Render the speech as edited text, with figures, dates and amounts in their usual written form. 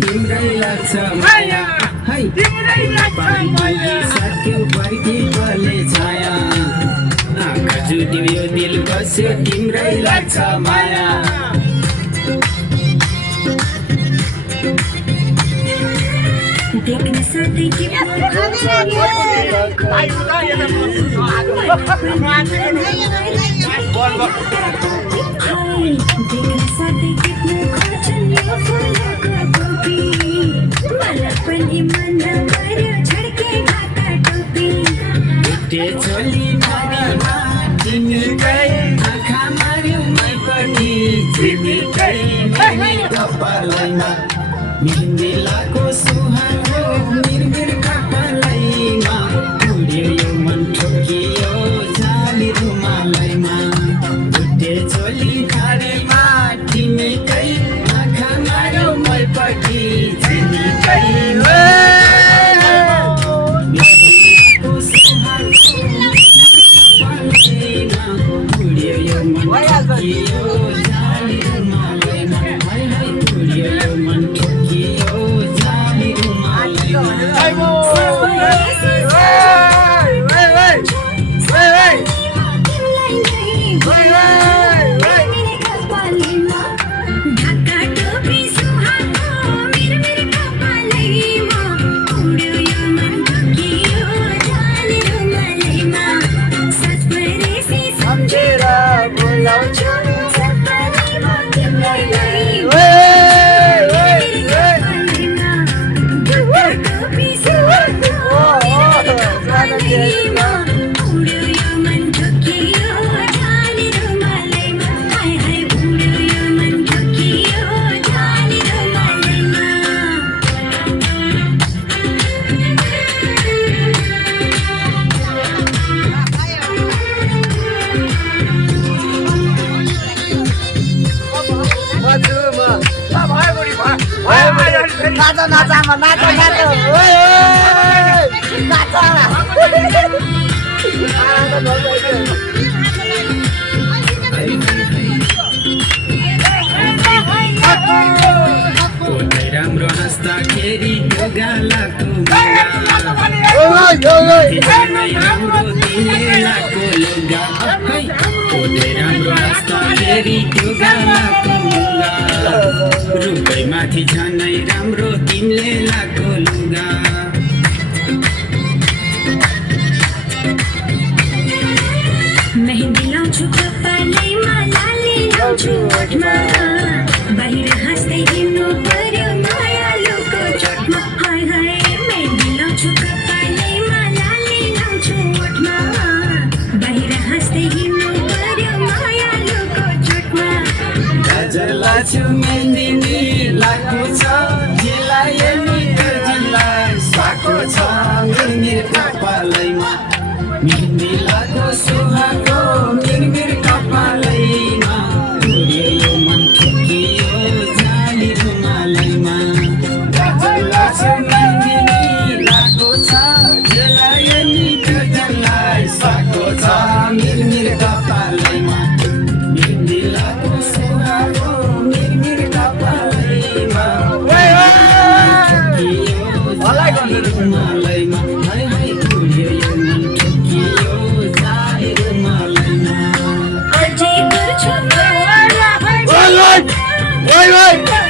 तिम्रै लाग्छ माया तिम्रै लाग्छ माया सक्यो बर्की बले छाया आँखा जुट्यो दिल बस्यो तिम्रै लाग्छ माया देख्न साथै चोली नानीमा तिमीकै आँखा मार्यो मैपट्टि तिमीकै कपालैमा मिन्दिलाको सुहाको मिरमिर कपालैमा उड्यो यो मन ठोकियो जाली रुमालैमा बुट्टे चोली नानीमा तिमीकै आँखा मार्यो मैपट्टि तिमीकै नाचो नाचा नाचो नाचो नाचो राम्रो हाँस्दाखेरि त्यो गालाको राम्रो हाँस्दाखेरि त्यो गालाको रुखै माथि झनै राम्रो तिमीले लाको लुगा मेहन्दी लाउँछु कपालैमा लाली लाउँछु ओठमा बाहिर हाँस्दै हिँड्नु पर्यो मायालुको चोटमा हाय हाय मेहन्दी लाउँछु कपालैमा लाली लाउँछु ओठमा बाहिर हाँस्दै हिँड्नु पर्यो मायालुको चोटमा गजर लाछु मेहन्दी लाको छ जिलाए नि जिल्लाई साको छ मिरमिर कपालैमा मेहन्दी लाको सुहाको मिरमिर कपालैमा उड्यो यो मन ठोकियो जाली रुमालैमा गजर लाछु मेहन्दी लाको छ जिलाए नि जिल्लाई साको छ मिरमिर कपालैमा मेहन्दी लाको सुहाको मिरमिर कपालैमा रुमालैमा हाय हाय उड्यो यो मन ठोकियो जाली रुमालैमा अझै गर्छु ओइ ओइ ओइ